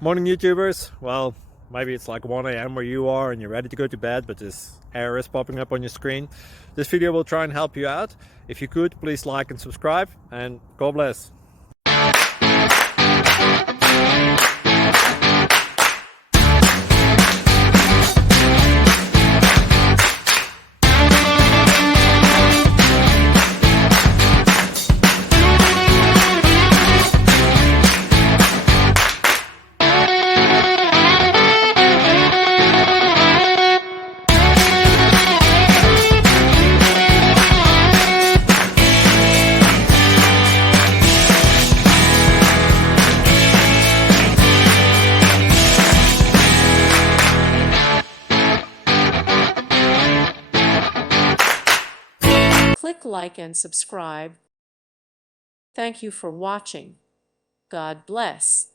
Morning YouTubers. Well, maybe it's like 1 a.m. where you are and you're ready to go to bed, but this error is popping up on your screen. This video will try and help you out. If you could, please like and subscribe, and God bless. Click like and subscribe. Thank you for watching. God bless.